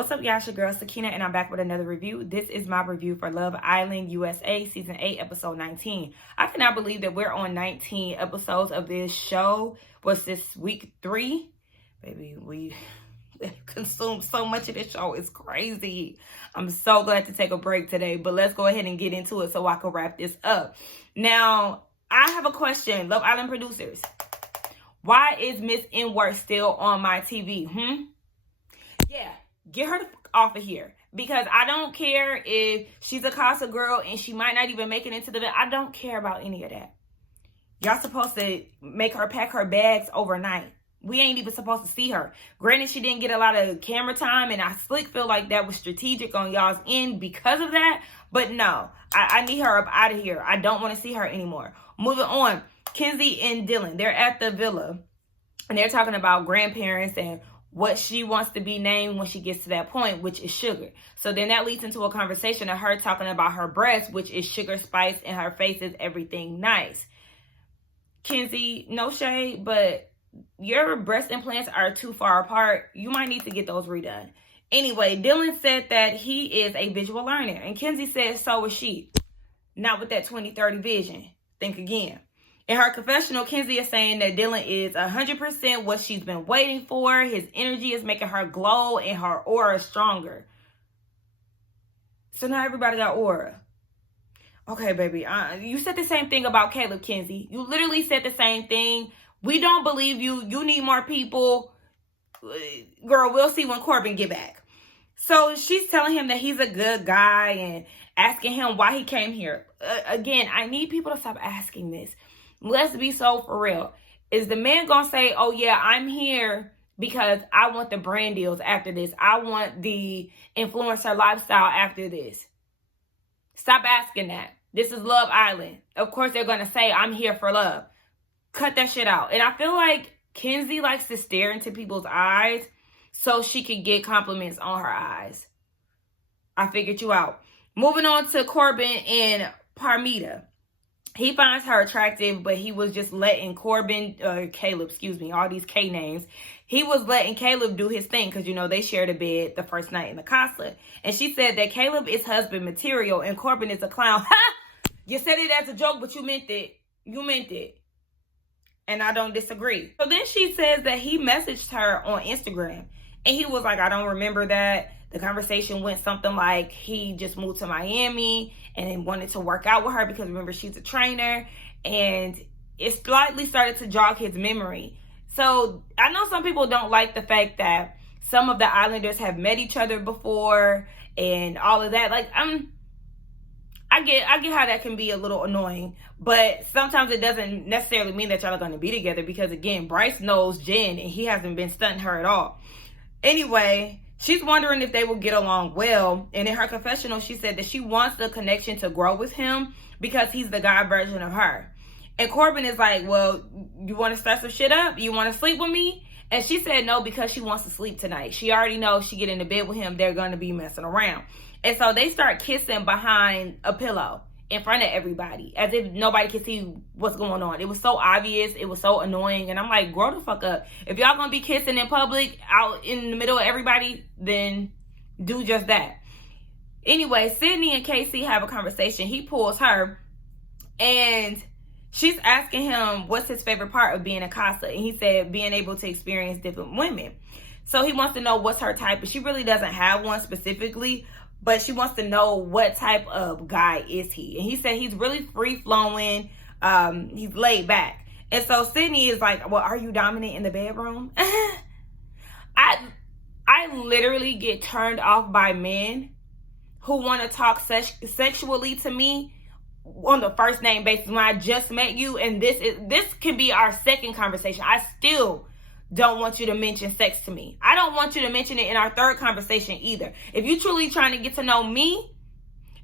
What's up, y'all? It's your girl, Sakina, and I'm back with another review. This is my review for Love Island USA Season 8, Episode 19. I cannot believe that we're on 19 episodes of this show. What's this, week 3? Baby, we consumed so much of this show. It's crazy. I'm so glad to take a break today, but let's go ahead and get into it so I can wrap this up. Now, I have a question. Love Island producers. Why is Miss N-Word still on my TV? Yeah. Get her off of here, because I don't care if she's a Casa girl and she might not even make it into the bed. I don't care about any of that. Y'all supposed to make her pack her bags overnight. We ain't even supposed to see her. Granted, she didn't get a lot of camera time, and I slick feel like that was strategic on y'all's end because of that. But no, I need her up out of here. I don't want to see her anymore. Moving on, Kenzie and Dylan, they're at the villa, and they're talking about grandparents and what she wants to be named when she gets to that point, which is Sugar. So then that leads into a conversation of her talking about her breasts, which is Sugar Spice, and her face is Everything Nice. Kenzie, no shade, but your breast implants are too far apart. You might need to get those redone. Anyway, Dylan said that he is a visual learner, and Kenzie said so is she. Not with that 2030 vision. Think again. In her confessional, Kenzie is saying that Dylan is 100% what she's been waiting for. His energy is making her glow and her aura stronger. So now everybody got aura. Okay, baby. You said the same thing about Caleb, Kenzie. You literally said the same thing. We don't believe you. You need more people. Girl, we'll see when Corbin get back. So she's telling him that he's a good guy and asking him why he came here. Again, I need people to stop asking this. Let's be so for real. Is the man gonna say, oh yeah, I'm here because I want the brand deals after this. I want the influencer lifestyle after this. Stop asking that. This is Love Island. Of course they're gonna say, I'm here for love. Cut that shit out. And I feel like Kenzie likes to stare into people's eyes so she can get compliments on her eyes. I figured you out. Moving on to Corbin and Parmita. He finds her attractive, but he was just letting Caleb, all these K names. He was letting Caleb do his thing because, you know, they shared a bed the first night in the Casa. And she said that Caleb is husband material and Corbin is a clown. Ha! You said it as a joke, but you meant it. You meant it. And I don't disagree. So then she says that he messaged her on Instagram. And he was like, I don't remember that. The conversation went something like he just moved to Miami and wanted to work out with her because, remember, she's a trainer. And it slightly started to jog his memory. So I know some people don't like the fact that some of the Islanders have met each other before and all of that. Like, I get how that can be a little annoying. But sometimes it doesn't necessarily mean that y'all are going to be together because, again, Bryce knows Jen and he hasn't been stunting her at all. Anyway, she's wondering if they will get along well. And in her confessional, she said that she wants the connection to grow with him because he's the guy version of her. And Corbin is like, well, you want to start some shit up? You want to sleep with me? And she said no because she wants to sleep tonight. She already knows she get into bed with him, they're going to be messing around. And so they start kissing behind a pillow in front of everybody as if nobody can see what's going on. It was so obvious. It was so annoying. And I'm like, grow the fuck up. If y'all gonna be kissing in public out in the middle of everybody, then do just that. Anyway, Sydney and Casey have a conversation. He pulls her and she's asking him what's his favorite part of being a Casa. And he said being able to experience different women. So he wants to know what's her type. But she really doesn't have one specifically. But she wants to know what type of guy is he. And he said he's really free-flowing. He's laid back. And so Sydney is like, well, are you dominant in the bedroom? I literally get turned off by men who want to talk sexually to me on the first name basis when I just met you. And this can be our second conversation. I still don't want you to mention sex to me. I don't want you to mention it in our third conversation either. If you truly trying to get to know me,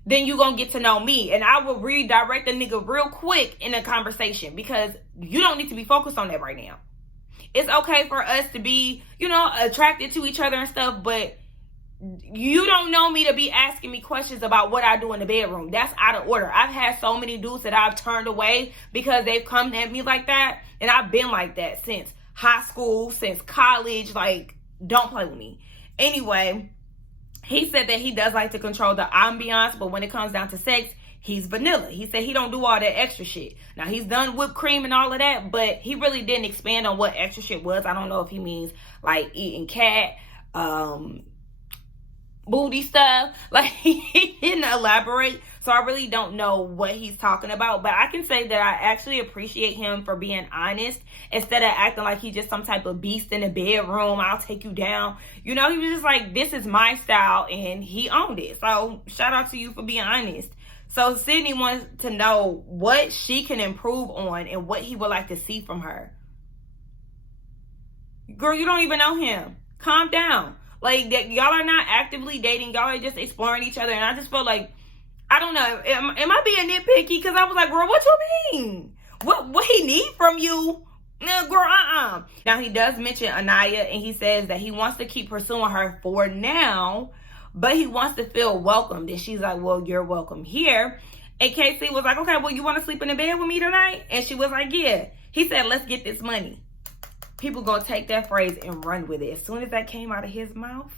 then you gonna get to know me. And I will redirect the nigga real quick in a conversation because you don't need to be focused on that right now. It's okay for us to be, you know, attracted to each other and stuff, but you don't know me to be asking me questions about what I do in the bedroom. That's out of order. I've had so many dudes that I've turned away because they've come at me like that. And I've been like that since high school, since college. Like, don't play with me. Anyway, He said that he does like to control the ambiance, but when it comes down to sex, he's vanilla. He said he don't do all that extra shit. Now, he's done whipped cream and all of that, but he really didn't expand on what extra shit was. I don't know if he means like eating cat, booty stuff. Like, he didn't elaborate, so I really don't know what he's talking about. But I can say that I actually appreciate him for being honest instead of acting like he's just some type of beast in the bedroom. I'll take you down. You know, he was just like, this is my style, and he owned it. So shout out to you for being honest. So Sydney wants to know what she can improve on and what he would like to see from her. Girl, you don't even know him. Calm down. Like, that, y'all are not actively dating. Y'all are just exploring each other. And I just feel like, I don't know. Am I being nitpicky? Because I was like, girl, what you mean? What he need from you? No, girl, Now, he does mention Anaya, and he says that he wants to keep pursuing her for now, but he wants to feel welcomed. And she's like, well, you're welcome here. And Casey was like, okay, well, you want to sleep in the bed with me tonight? And she was like, yeah. He said, let's get this money. People gonna take that phrase and run with it. As soon as that came out of his mouth,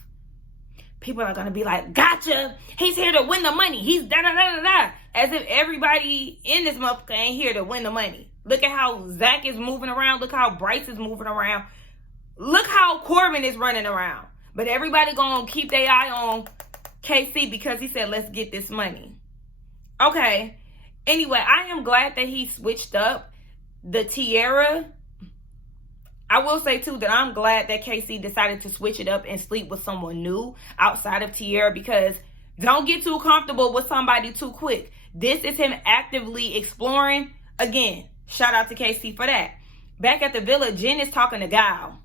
people are gonna be like, gotcha, he's here to win the money. He's da-da-da-da-da. As if everybody in this motherfucker ain't here to win the money. Look at how Zach is moving around. Look how Bryce is moving around. Look how Corbin is running around. But everybody gonna keep their eye on KC because he said, let's get this money. Okay. Anyway, I am glad that he switched up the tiara. I will say, too, that I'm glad that Casey decided to switch it up and sleep with someone new outside of Tiara, because don't get too comfortable with somebody too quick. This is him actively exploring. Again, shout out to Casey for that. Back at the villa, Jen is talking to Guile.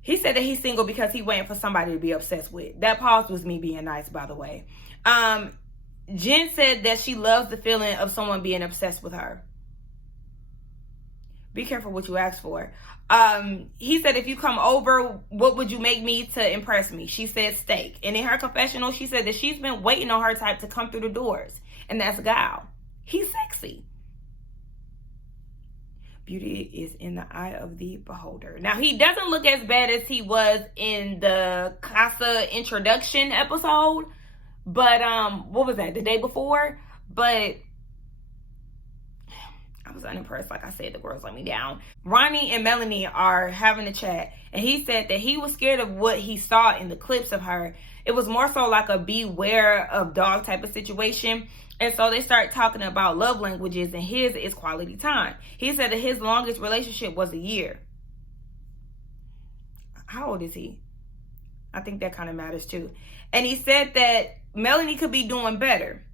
He said that he's single because he's waiting for somebody to be obsessed with. That pause was me being nice, by the way. Jen said that she loves the feeling of someone being obsessed with her. Be careful what you ask for. He said, if you come over, what would you make me to impress me? She said steak. And in her confessional, she said that she's been waiting on her type to come through the doors. And that's Guile. He's sexy. Beauty is in the eye of the beholder. Now, he doesn't look as bad as he was in the Casa introduction episode. But, what was that? The day before? But I was unimpressed. Like I said, the girls let me down. Ronnie and Melanie are having a chat, and he said that he was scared of what he saw in the clips of her. It was more so like a beware of dog type of situation. And so they start talking about love languages, and his is quality time. He said that his longest relationship was a year. How old is he? I think that kind of matters too. And he said that Melanie could be doing better.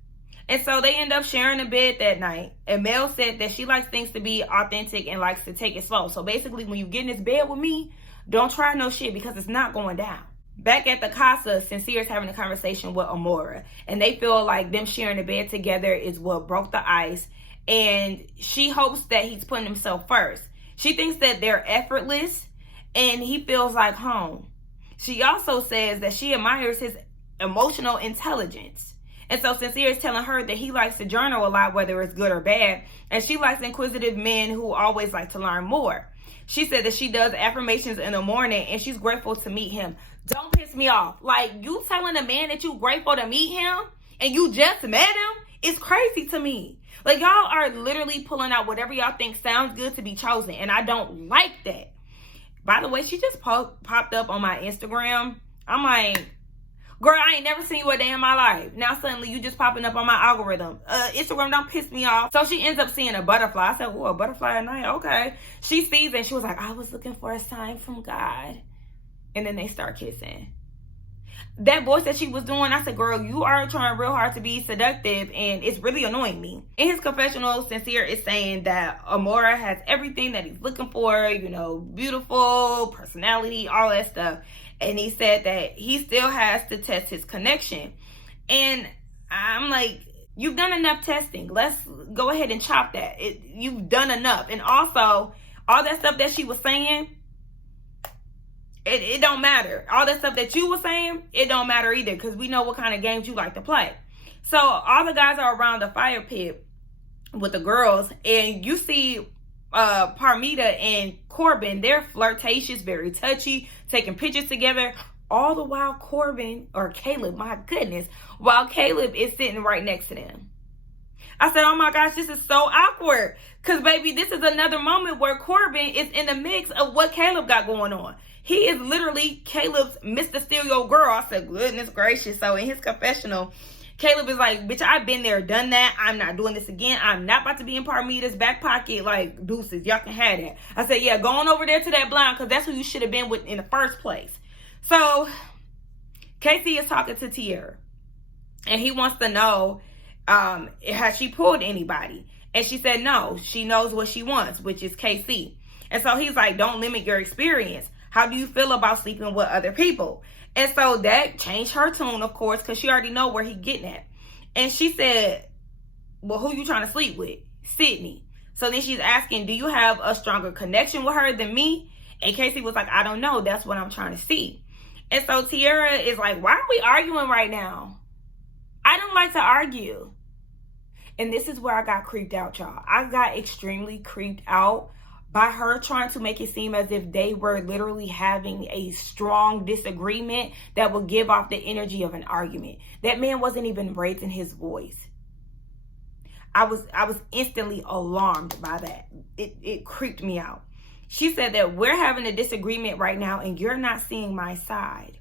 And so they end up sharing a bed that night. And Mel said that she likes things to be authentic and likes to take it slow. So basically, when you get in this bed with me, don't try no shit because it's not going down. Back at the Casa, Sincere is having a conversation with Amora. And they feel like them sharing the bed together is what broke the ice. And she hopes that he's putting himself first. She thinks that they're effortless and he feels like home. She also says that she admires his emotional intelligence. And so Sincere is telling her that he likes to journal a lot, whether it's good or bad. And she likes inquisitive men who always like to learn more. She said that she does affirmations in the morning and she's grateful to meet him. Don't piss me off. Like, you telling a man that you grateful to meet him and you just met him is crazy to me. Like, y'all are literally pulling out whatever y'all think sounds good to be chosen. And I don't like that. By the way, she just popped up on my Instagram. I'm like, girl, I ain't never seen you a day in my life. Now suddenly you just popping up on my algorithm. Instagram don't piss me off. So she ends up seeing a butterfly. I said, oh, a butterfly at night? Okay. She sees it and she was like, I was looking for a sign from God. And then they start kissing. That voice that she was doing, I said, girl, you are trying real hard to be seductive and it's really annoying me. In his confessional, Sincere is saying that Amora has everything that he's looking for, you know, beautiful, personality, all that stuff. And he said that he still has to test his connection. And I'm like, you've done enough testing. Let's go ahead and chop that. You've done enough. And also, all that stuff that she was saying, it don't matter. All that stuff that you were saying, it don't matter either, because we know what kind of games you like to play. So all the guys are around the fire pit with the girls, and you see Parmita and Corbin, they're flirtatious, very touchy, taking pictures together, all the while Caleb, my goodness, while Caleb is sitting right next to them. I said, oh my gosh, this is so awkward. Because, baby, this is another moment where Corbin is in the mix of what Caleb got going on. He is literally Caleb's Mr. Stereo girl. I said, goodness gracious. So in his confessional, Caleb is like, bitch, I've been there, done that. I'm not doing this again. I'm not about to be in Parmita's back pocket like deuces. Y'all can have that. I said, yeah, go on over there to that blonde because that's who you should have been with in the first place. So Casey is talking to Tierra. And he wants to know, has she pulled anybody? And she said no. She knows what she wants, which is KC. And so he's like, don't limit your experience. How do you feel about sleeping with other people? And so that changed her tune, of course, because she already know where he getting at. And she said, well, who you trying to sleep with? Sydney. So then she's asking, do you have a stronger connection with her than me? And Casey was like, I don't know. That's what I'm trying to see. And so Tierra is like, why are we arguing right now? I don't like to argue. And this is where I got creeped out, y'all. I got extremely creeped out by her trying to make it seem as if they were literally having a strong disagreement that would give off the energy of an argument. That man wasn't even raising his voice. I was instantly alarmed by that. It creeped me out. She said that we're having a disagreement right now and you're not seeing my side.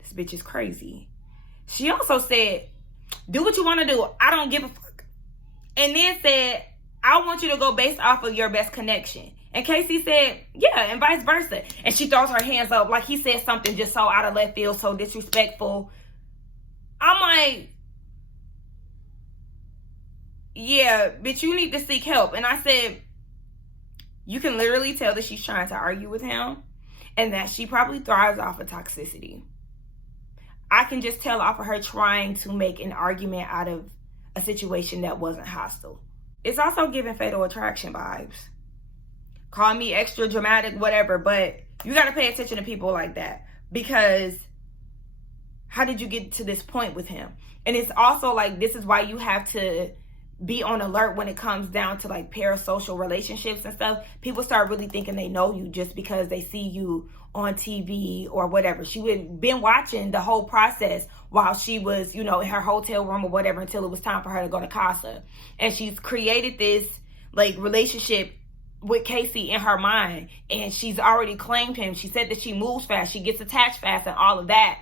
This bitch is crazy. She also said, do what you want to do. I don't give a fuck. And then said, I want you to go based off of your best connection. And Casey said, yeah, and vice versa. And she throws her hands up like he said something just so out of left field, so disrespectful. I'm like, yeah, bitch, you need to seek help. And I said, you can literally tell that she's trying to argue with him and that she probably thrives off of toxicity. I can just tell off of her trying to make an argument out of a situation that wasn't hostile. It's also giving Fatal Attraction vibes. Call me extra dramatic, whatever, but you got to pay attention to people like that because how did you get to this point with him? And it's also like, this is why you have to be on alert when it comes down to like parasocial relationships and stuff. People start really thinking they know you just because they see you on TV or whatever. She had been watching the whole process while she was, in her hotel room or whatever until it was time for her to go to Casa. And she's created this like relationship with Casey in her mind. And she's already claimed him. She said that she moves fast. She gets attached fast and all of that.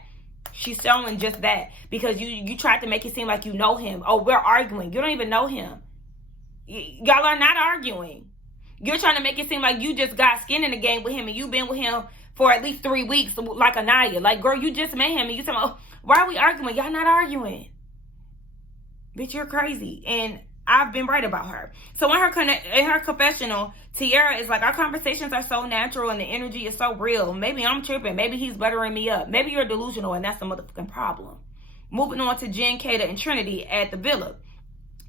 She's showing just that because you tried to make it seem like you know him. Oh, we're arguing. You don't even know him. Y'all are not arguing. You're trying to make it seem like you just got skin in the game with him and you've been with him for at least 3 weeks, like Anaya. Like, girl, you just met him and you tell me, oh, why are we arguing? Y'all not arguing. Bitch, you're crazy. And I've been right about her. So in her confessional, Tierra is like, our conversations are so natural and the energy is so real. Maybe I'm tripping. Maybe he's buttering me up. Maybe you're delusional and that's the motherfucking problem. Moving on to Jen, Kata, and Trinity at the villa.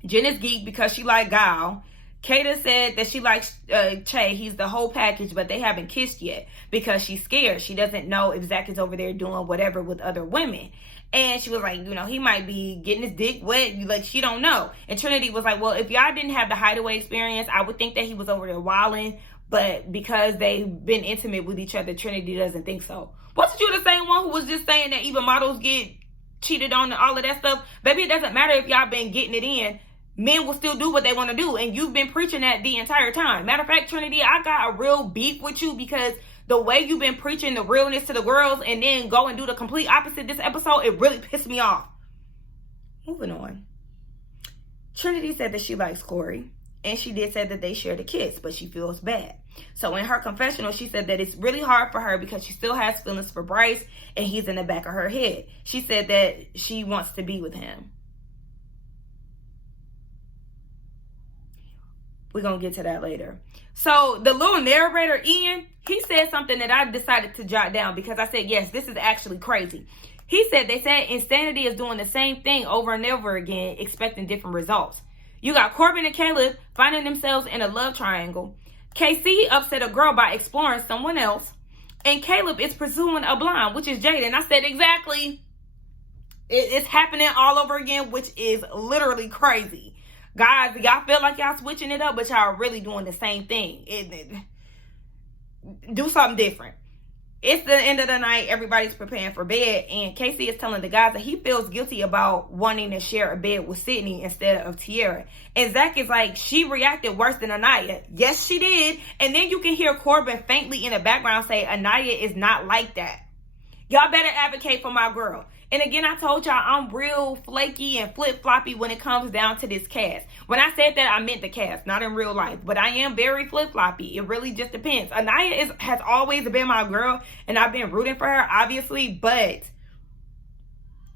Jen is geeked because she like Gal. Kata said that she likes Che. He's the whole package, but they haven't kissed yet because she's scared. She doesn't know if Zach is over there doing whatever with other women. And she was like, he might be getting his dick wet. Like, she don't know. And Trinity was like, well, if y'all didn't have the hideaway experience, I would think that he was over there wilding. But because they've been intimate with each other, Trinity doesn't think so. Wasn't you the same one who was just saying that even models get cheated on and all of that stuff? Baby, it doesn't matter if y'all been getting it in. Men will still do what they want to do. And you've been preaching that the entire time. Matter of fact, Trinity, I got a real beef with you because the way you've been preaching the realness to the girls and then go and do the complete opposite this episode, it really pissed me off. Moving on. Trinity said that she likes Corey. And she did say that they shared a kiss, but she feels bad. So in her confessional, she said that it's really hard for her because she still has feelings for Bryce and he's in the back of her head. She said that she wants to be with him. We're going to get to that later. So the little narrator, Ian, he said something that I decided to jot down because I said, yes, this is actually crazy. He said, they said insanity is doing the same thing over and over again, expecting different results. You got Corbin and Caleb finding themselves in a love triangle. KC upset a girl by exploring someone else. And Caleb is pursuing a blonde, which is Jaden. I said, exactly. It's happening all over again, which is literally crazy. Guys, y'all feel like y'all switching it up, but y'all really doing the same thing. Do something different. It's the end of the night. Everybody's preparing for bed. And Casey is telling the guys that he feels guilty about wanting to share a bed with Sydney instead of Tierra. And Zach is like, she reacted worse than Anaya. Yes, she did. And then you can hear Corbin faintly in the background say, Anaya is not like that. Y'all better advocate for my girl. And again, I told y'all I'm real flaky and flip-floppy when it comes down to this cast. When I said that, I meant the cast, not in real life. But I am very flip-floppy. It really just depends. Anaya has always been my girl, and I've been rooting for her, obviously, but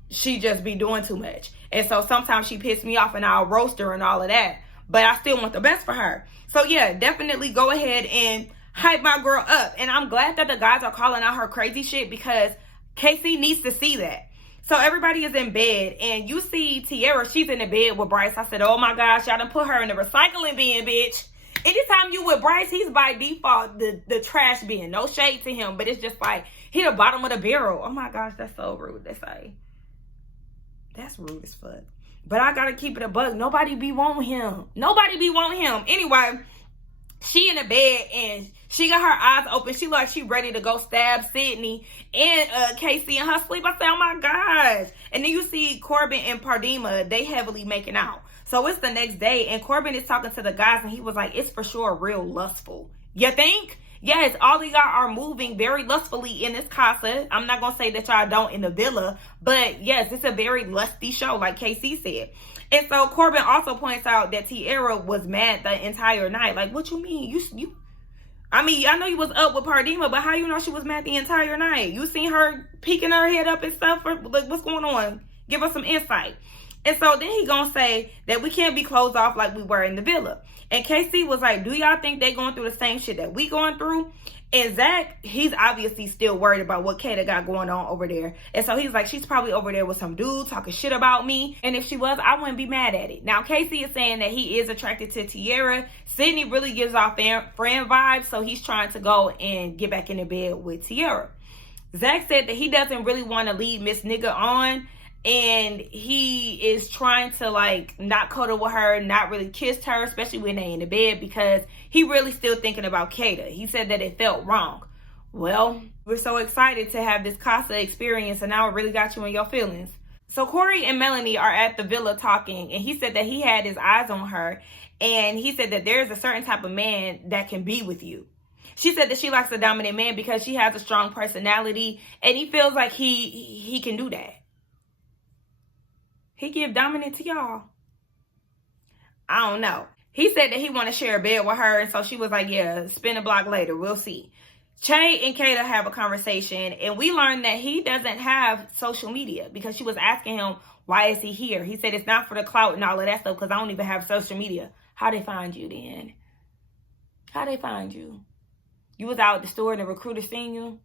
she just be doing too much. And so sometimes she pisses me off, and I'll roast her and all of that. But I still want the best for her. So yeah, definitely go ahead and hype my girl up. And I'm glad that the guys are calling out her crazy shit, because Casey needs to see that. So everybody is in bed, and you see Tierra, she's in the bed with Bryce. I said, oh my gosh, y'all done put her in the recycling bin, bitch. Anytime you with Bryce, he's by default the trash bin. No shade to him, but it's just like, he the bottom of the barrel. Oh my gosh, that's so rude to say. That's rude as fuck. But I gotta keep it a bug. Nobody be wanting him. Nobody be wanting him. Anyway, she in the bed, and she got her eyes open. She like she ready to go stab Sydney and Casey in her sleep. I said, oh my gosh. And then you see Corbin and Pardima, they heavily making out. So it's the next day, and Corbin is talking to the guys, and he was like, it's for sure real lustful. You think? Yes, all of y'all are moving very lustfully in this casa. I'm not going to say that y'all don't in the villa, but yes, it's a very lusty show, like KC said. And so Corbin also points out that Tierra was mad the entire night. Like, what you mean? I mean, I know you was up with Pardima, but how you know she was mad the entire night? You seen her peeking her head up and stuff? Like, what's going on? Give us some insight. And so then he gonna say that we can't be closed off like we were in the villa. And KC was like, do y'all think they going through the same shit that we going through? And Zach, he's obviously still worried about what Kata got going on over there. And so he's like, she's probably over there with some dude talking shit about me. And if she was, I wouldn't be mad at it. Now, Casey is saying that he is attracted to Tierra. Sydney really gives off friend vibes. So he's trying to go and get back in the bed with Tierra. Zach said that he doesn't really want to lead Miss Nigga on. And he is trying to like not cuddle with her, not really kiss her, especially when they in the bed, because he really still thinking about Kata. He said that it felt wrong. Well, we're so excited to have this Casa experience, and now it really got you in your feelings. So Corey and Melanie are at the villa talking, and he said that he had his eyes on her, and he said that there's a certain type of man that can be with you. She said that she likes a dominant man because she has a strong personality, and he feels like he can do that. He give dominant to y'all? I don't know. He said that he want to share a bed with her, and so she was like, yeah, spin a block later. We'll see. Che and Kata have a conversation, and we learned that he doesn't have social media, because she was asking him, why is he here? He said it's not for the clout and all of that stuff, because I don't even have social media. How they find you then? How they find you? You was out at the store and the recruiter seen you?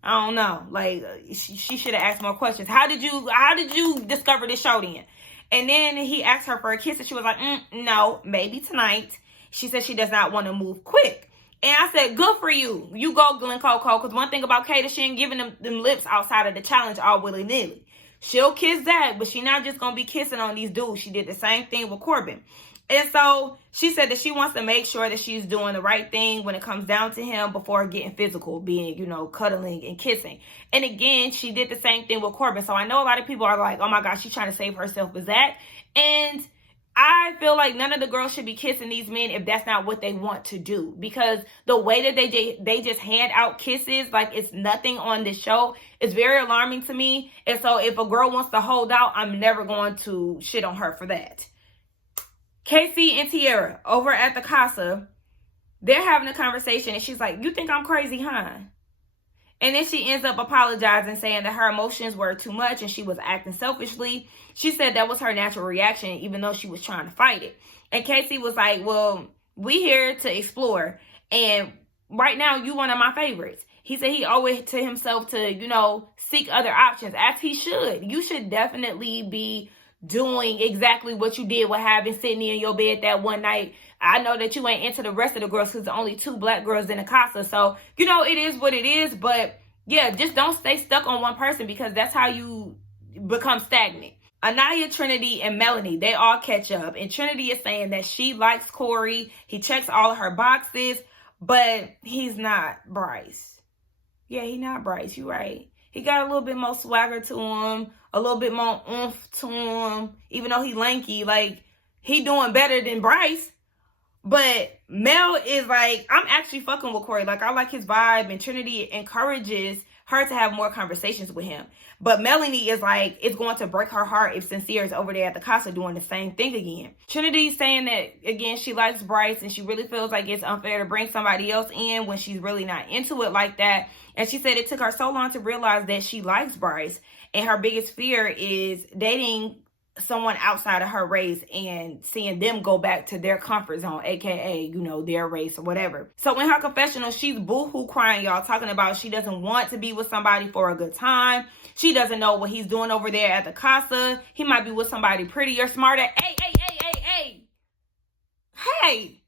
I don't know. Like, she should have asked more questions. How did you discover this show then? And then he asked her for a kiss, and she was like, no, maybe tonight. She said she does not want to move quick. And I said, good for you. You go, Glen Coco. Because one thing about Kata, she ain't giving them lips outside of the challenge all willy-nilly. She'll kiss Zach, but she not just going to be kissing on these dudes. She did the same thing with Corbin. And so she said that she wants to make sure that she's doing the right thing when it comes down to him before getting physical, being, cuddling and kissing. And again, she did the same thing with Corbin. So I know a lot of people are like, oh my gosh, she's trying to save herself with Zach. And I feel like none of the girls should be kissing these men if that's not what they want to do. Because the way that they just hand out kisses like it's nothing on this show is very alarming to me. And so if a girl wants to hold out, I'm never going to shit on her for that. Casey and Tierra over at the Casa, they're having a conversation, and she's like, you think I'm crazy, huh? And then she ends up apologizing, saying that her emotions were too much and she was acting selfishly. She said that was her natural reaction, even though she was trying to fight it. And Casey was like, well, we here to explore, and right now you one of my favorites. He said he owed it to himself to, seek other options, as he should. You should definitely be doing exactly what you did with having Sydney in your bed that one night. I know that you ain't into the rest of the girls because there's only 2 black girls in the Casa. So, it is what it is. But, yeah, just don't stay stuck on one person, because that's how you become stagnant. Anaya, Trinity, and Melanie, they all catch up. And Trinity is saying that she likes Corey. He checks all of her boxes, but he's not Bryce. Yeah, he's not Bryce. You're right. He got a little bit more swagger to him, a little bit more oomph to him. Even though he lanky, like, he doing better than Bryce. But Mel is like, I'm actually fucking with Corey. Like, I like his vibe, and Trinity encourages her to have more conversations with him. But Melanie is like, it's going to break her heart if Sincere is over there at the Casa doing the same thing again. Trinity's saying that, again, she likes Bryce, and she really feels like it's unfair to bring somebody else in when she's really not into it like that. And she said it took her so long to realize that she likes Bryce, and her biggest fear is dating someone outside of her race and seeing them go back to their comfort zone, aka, you know, their race or whatever. So in her confessional, she's boohoo crying, y'all, talking about she doesn't want to be with somebody for a good time. She doesn't know what he's doing over there at the Casa. He might be with somebody prettier, smarter. Hey,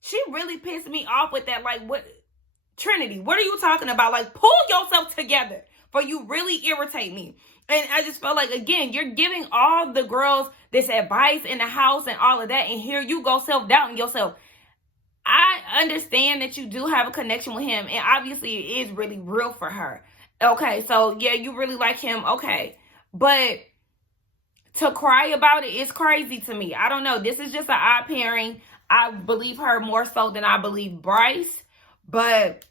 she really pissed me off with that. Like, what, Trinity, what are you talking about? Like, pull yourself together, for you really irritate me. And I just felt like, again, you're giving all the girls this advice in the house and all of that, and here you go self-doubting yourself. I understand that you do have a connection with him, and obviously it is really real for her. Okay, so yeah, you really like him, okay. But to cry about it is crazy to me. I don't know. This is just an odd pairing. I believe her more so than I believe Bryce, but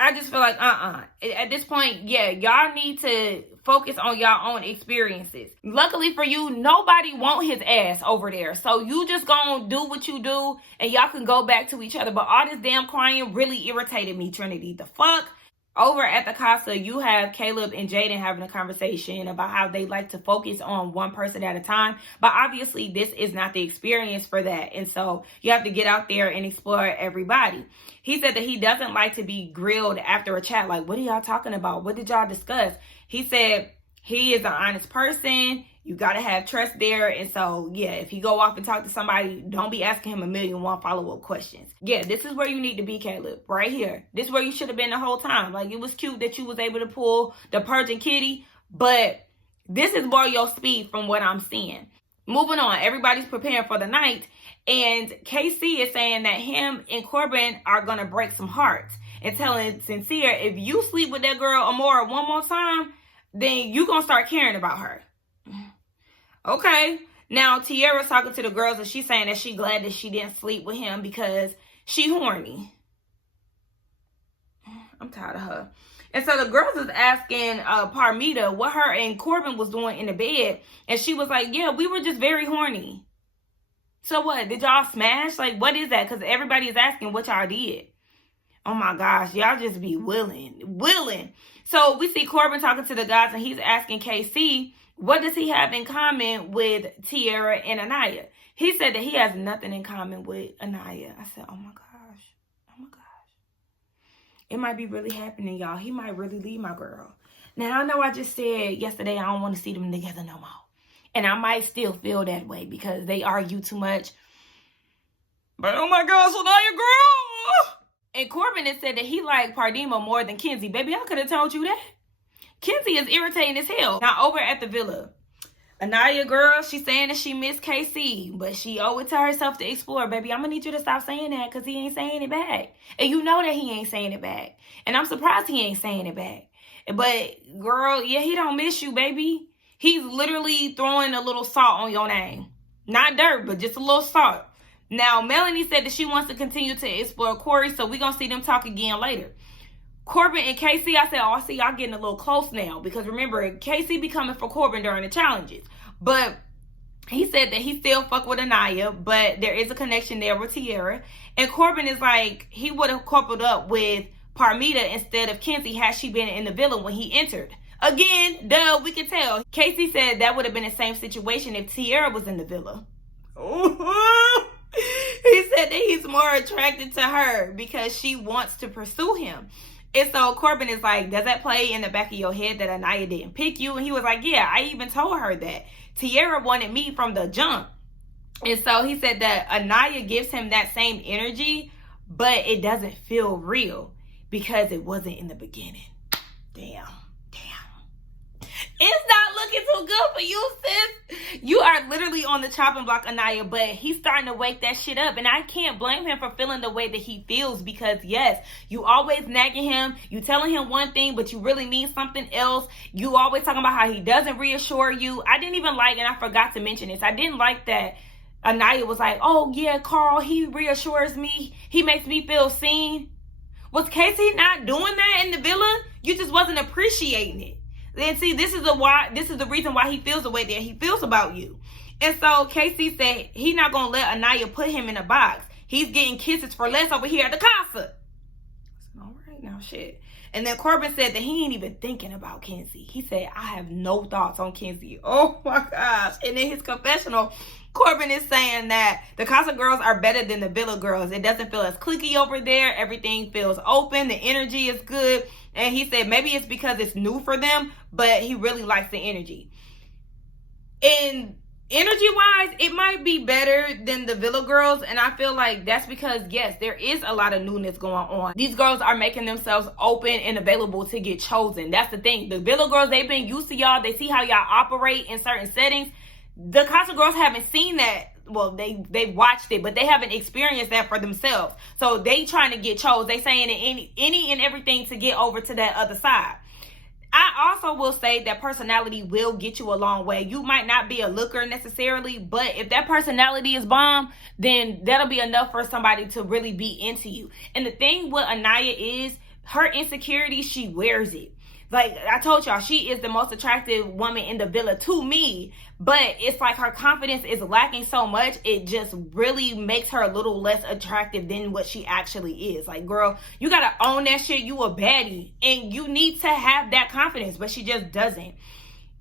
I just feel like, at this point, yeah, y'all need to focus on y'all own experiences. Luckily for you, nobody want his ass over there. So you just gonna do what you do, and y'all can go back to each other. But all this damn crying really irritated me, Trinity. The fuck? Over at the Casa, you have Caleb and Jaden having a conversation about how they like to focus on one person at a time. But obviously, this is not the experience for that. And so you have to get out there and explore everybody. He said that he doesn't like to be grilled after a chat. Like, what are y'all talking about? What did y'all discuss? He said he is an honest person. You got to have trust there. And so, yeah, if he go off and talk to somebody, don't be asking him 1,000,001 follow-up questions. Yeah, this is where you need to be, Caleb. Right here. This is where you should have been the whole time. Like, it was cute that you was able to pull the Persian kitty, but this is more your speed from what I'm seeing. Moving on. Everybody's preparing for the night. And KC is saying that him and Corbin are going to break some hearts. And telling Sincere, if you sleep with that girl Amora one more time, then you going to start caring about her. Okay. Now, Tiara's talking to the girls, and she's saying that she's glad that she didn't sleep with him because she horny. I'm tired of her. And so the girls is asking Parmita what her and Corbin was doing in the bed. And she was like, yeah, we were just very horny. So what? Did y'all smash? Like, what is that? Because everybody is asking what y'all did. Oh my gosh, y'all just be willing. So we see Corbin talking to the guys, and he's asking KC, what does he have in common with Tiara and Anaya? He said that he has nothing in common with Anaya. I said, oh my gosh. It might be really happening, y'all. He might really leave my girl. Now, I know I just said yesterday I don't want to see them together no more. And I might still feel that way because they argue too much. But oh my gosh, Anaya girl! And Corbin has said that he liked Pardima more than Kenzie. Baby, I could have told you that. Kenzie is irritating as hell. Now, over at the villa, Anaya girl, she's saying that she missed KC, but she owe it to herself to explore. Baby, I'm going to need you to stop saying that because he ain't saying it back. And you know that he ain't saying it back. And I'm surprised he ain't saying it back. But, girl, yeah, he don't miss you, baby. He's literally throwing a little salt on your name. Not dirt, but just a little salt. Now, Melanie said that she wants to continue to explore Corey, so we're going to see them talk again later. Corbin and KC, I said, oh, I see y'all getting a little close now. Because remember, KC be coming for Corbin during the challenges. But he said that he still fuck with Anaya, but there is a connection there with Tiara. And Corbin is like, he would have coupled up with Parmita instead of Kenzie had she been in the villa when he entered. Again, duh, we can tell. KC said that would have been the same situation if Tiara was in the villa. He said that he's more attracted to her because she wants to pursue him. And so Corbin is like, does that play in the back of your head that Anaya didn't pick you? And he was like, yeah, I even told her that. Tiara wanted me from the jump. And so he said that Anaya gives him that same energy, but it doesn't feel real because it wasn't in the beginning. Damn. It's not looking too good for you, sis. You are literally on the chopping block, Anaya, but he's starting to wake that shit up. And I can't blame him for feeling the way that he feels because, yes, you always nagging him. You telling him one thing, but you really mean something else. You always talking about how he doesn't reassure you. I didn't even like, and I forgot to mention this, I didn't like that Anaya was like, oh, yeah, Carl, he reassures me. He makes me feel seen. Was Casey not doing that in the villa? You just wasn't appreciating it. Then see, this is the reason why he feels the way that he feels about you. And so Casey said he not gonna let Anaya put him in a box. He's getting kisses for less over here at the Casa. All right now, shit. And then Corbin said that he ain't even thinking about Kenzie. He said, I have no thoughts on Kenzie. Oh my gosh. And in his confessional, Corbin is saying that the Casa girls are better than the Villa girls. It doesn't feel as cliquey over there. Everything feels open. The energy is good. And he said maybe it's because it's new for them, but he really likes the energy. And energy-wise, it might be better than the Villa girls. And I feel like that's because, yes, there is a lot of newness going on. These girls are making themselves open and available to get chosen. That's the thing. The Villa girls, they've been used to y'all. They see how y'all operate in certain settings. The Casa girls haven't seen that. Well, they watched it, but they haven't experienced that for themselves. So they trying to get chose. They saying any and everything to get over to that other side. I also will say that personality will get you a long way. You might not be a looker necessarily, but if that personality is bomb, then that'll be enough for somebody to really be into you. And the thing with Anaya is her insecurity, she wears it. Like I told y'all, she is the most attractive woman in the villa to me, but it's like her confidence is lacking so much, it just really makes her a little less attractive than what she actually is. Like, girl, you gotta own that shit. You a baddie, and you need to have that confidence, but she just doesn't.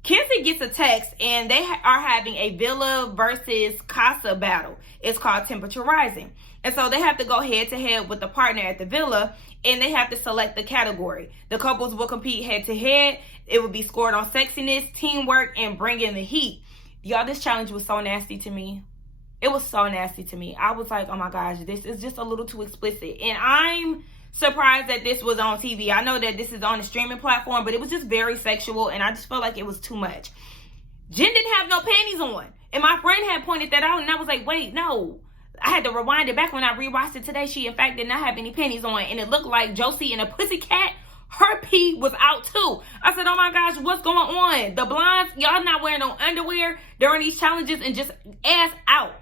Kenzie gets a text, and they are having a Villa versus Casa battle. It's called Temperature Rising. And so they have to go head-to-head with the partner at the Villa, and they have to select the category. The couples will compete head-to-head. It will be scored on sexiness, teamwork, and bringing the heat. Y'all, this challenge was so nasty to me. It was so nasty to me. I was like, oh my gosh, this is just a little too explicit. And I'm surprised that this was on TV. I know that this is on a streaming platform, but it was just very sexual, and I just felt like it was too much. Jen didn't have no panties on, and my friend had pointed that out, and I was like, wait, no. I had to rewind it back when I rewatched it today. She, in fact, did not have any panties on, and it looked like Josie and a pussycat, her pee was out too. I said, oh my gosh, what's going on? The blondes, y'all not wearing no underwear during these challenges and just ass out.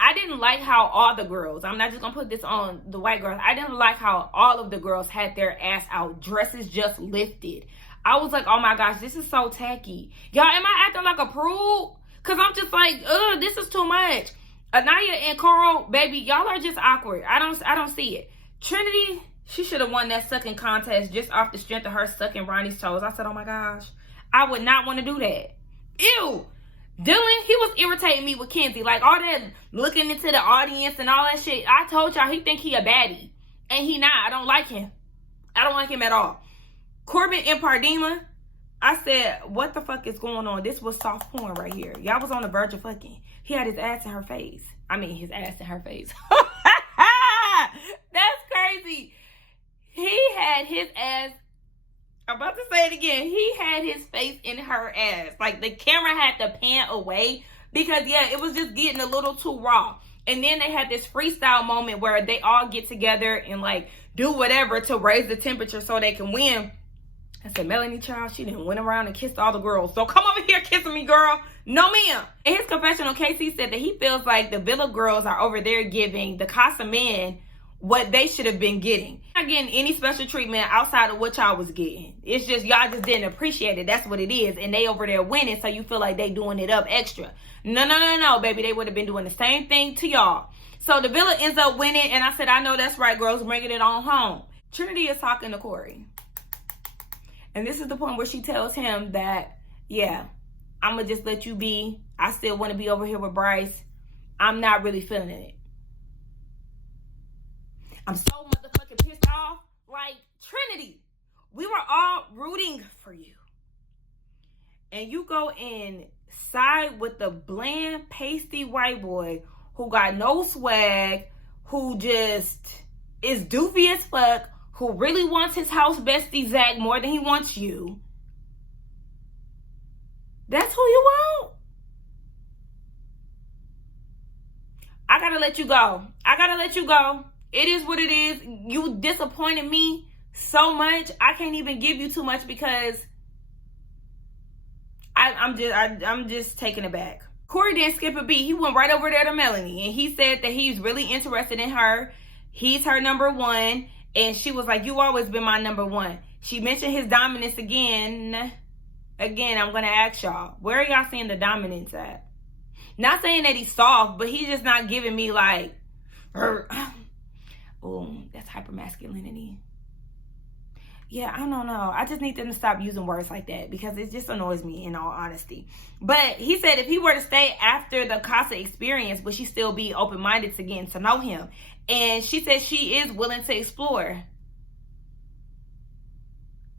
I didn't like how all the girls, I'm not just gonna put this on the white girls, I didn't like how all of the girls had their ass out, dresses just lifted. I was like, oh my gosh, this is so tacky. Y'all, am I acting like a prude? Because I'm just like, ugh, this is too much. Anaya and Carl, baby, y'all are just awkward. I don't see it. Trinity, she should have won that sucking contest just off the strength of her sucking Ronnie's toes. I said, oh my gosh, I would not want to do that. Ew. Dylan, he was irritating me with Kenzie. Like, all that looking into the audience and all that shit. I told y'all, he think he a baddie. And he not. I don't like him. I don't like him at all. Corbin and Pardima, I said, what the fuck is going on? This was soft porn right here. Y'all was on the verge of fucking. He had his ass in her face. I mean, his ass in her face. That's crazy. He had his ass, I'm about to say it again. He had his face in her ass. Like, the camera had to pan away because, yeah, it was just getting a little too raw. And then they had this freestyle moment where they all get together and, like, do whatever to raise the temperature so they can win. I said, Melanie Child, she didn't went around and kissed all the girls. So come over here kissing me, girl. No, ma'am. In his confessional, Casey said that he feels like the Villa girls are over there giving the Casa men what they should have been getting. Not getting any special treatment outside of what y'all was getting. It's just y'all just didn't appreciate it. That's what it is. And they over there winning, so you feel like they doing it up extra. No, baby. They would have been doing the same thing to y'all. So the Villa ends up winning, and I said, I know that's right, girls. Bringing it on home. Trinity is talking to Corey. And this is the point where she tells him that, yeah, I'm going to just let you be. I still want to be over here with Bryce. I'm not really feeling it. I'm so motherfucking pissed off. Like, Trinity, we were all rooting for you. And you go and side with the bland, pasty white boy who got no swag, who just is doofy as fuck, who really wants his house bestie Zach more than he wants you. That's who you want? I gotta let you go. I gotta let you go. It is what it is. You disappointed me so much. I can't even give you too much because I'm just taken aback. Corey didn't skip a beat. He went right over there to Melanie and he said that he's really interested in her. He's her number one. And she was like, you always been my number one. She mentioned his dominance again. Again, I'm going to ask y'all, where are y'all seeing the dominance at? Not saying that he's soft, but he's just not giving me like, oh, that's hypermasculinity. Yeah, I don't know. I just need them to stop using words like that because it just annoys me in all honesty. But he said if he were to stay after the Casa experience, would she still be open-minded to getting to know him? And she said she is willing to explore.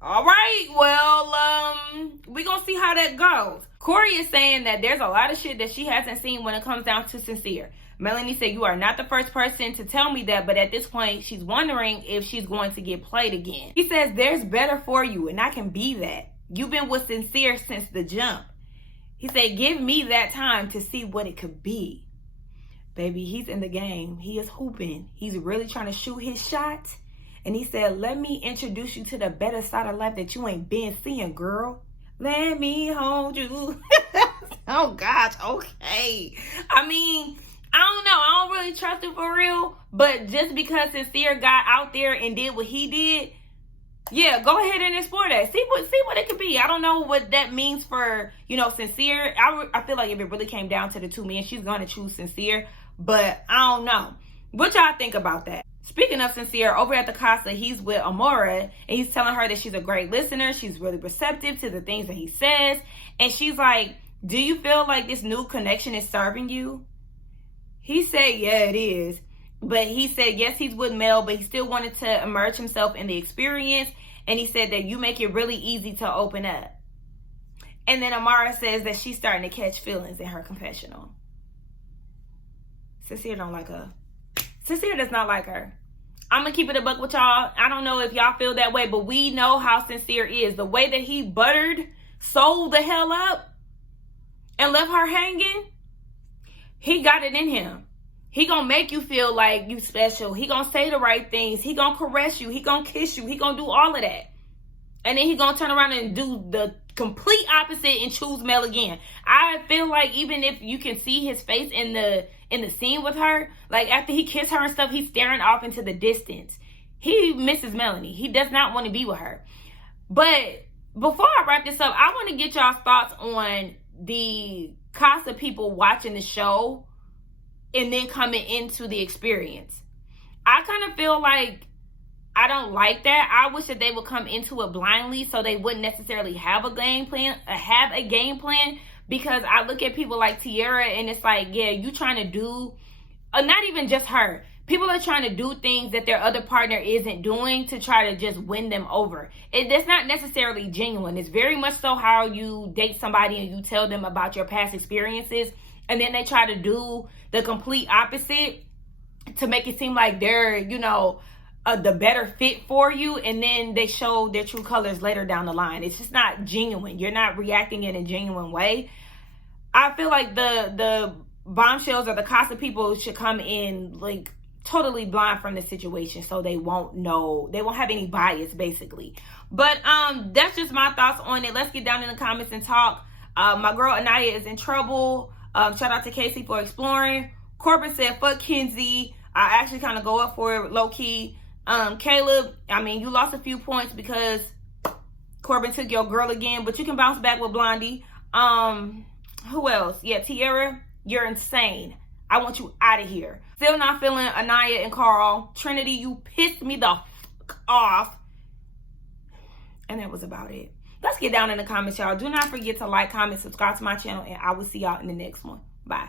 All right, well, we're going to see how that goes. Corey is saying that there's a lot of shit that she hasn't seen when it comes down to Sincere. Melanie said, you are not the first person to tell me that, but at this point, she's wondering if she's going to get played again. He says, there's better for you, and I can be that. You've been with Sincere since the jump. He said, give me that time to see what it could be. Baby, he's in the game. He is hooping. He's really trying to shoot his shot. And he said, let me introduce you to the better side of life that you ain't been seeing, girl. Let me hold you. Oh, gosh, okay. I mean, I don't know. I don't really trust him for real. But just because Sincere got out there and did what he did, yeah, go ahead and explore that. See what it could be. I don't know what that means for, Sincere. I feel like if it really came down to the two men, she's going to choose Sincere. But I don't know. What y'all think about that? Speaking of Sincere, over at the Casa, he's with Amora, and he's telling her that she's a great listener. She's really receptive to the things that he says. And she's like, do you feel like this new connection is serving you? He said, yeah, it is. But he said, yes, he's with Mel, but he still wanted to immerse himself in the experience. And he said that you make it really easy to open up. And then Amara says that she's starting to catch feelings in her confessional. Sincere don't like her. Sincere does not like her. I'm going to keep it a buck with y'all. I don't know if y'all feel that way, but we know how Sincere is. The way that he sold the hell up and left her hanging, he got it in him. He going to make you feel like you special. He going to say the right things. He going to caress you. He going to kiss you. He going to do all of that. And then he going to turn around and do the complete opposite and choose Mel again. I feel like even if you can see his face in the scene with her, like after he kissed her and stuff, he's staring off into the distance. He misses Melanie. He does not want to be with her. But before I wrap this up, I want to get y'all's thoughts on the Casa people watching the show and then coming into the experience. I kind of feel like I don't like that. I wish that they would come into it blindly so they wouldn't necessarily have a game plan, because I look at people like Tiara and it's like, yeah, you trying to do, not even just her. People are trying to do things that their other partner isn't doing to try to just win them over. That's not necessarily genuine. It's very much so how you date somebody and you tell them about your past experiences and then they try to do the complete opposite to make it seem like they're, the better fit for you, and then they show their true colors later down the line. It's just not genuine. You're not reacting in a genuine way. I feel like the bombshells or the Casa people should come in like totally blind from the situation so they won't know, they won't have any bias basically. But that's just my thoughts on it. Let's get down in the comments and talk. My girl Anaya is in trouble. Shout out to Casey for exploring. Corbin said fuck Kenzie. I actually kind of go up for it low key. Caleb, I mean, you lost a few points because Corbin took your girl again, but you can bounce back with Blondie. Who else? Yeah, Tiara, you're insane. I want you out of here. Still not feeling Anaya and Carl. Trinity, you pissed me the fuck off. And that was about it. Let's get down in the comments, y'all. Do not forget to like, comment, subscribe to my channel, and I will see y'all in the next one. Bye.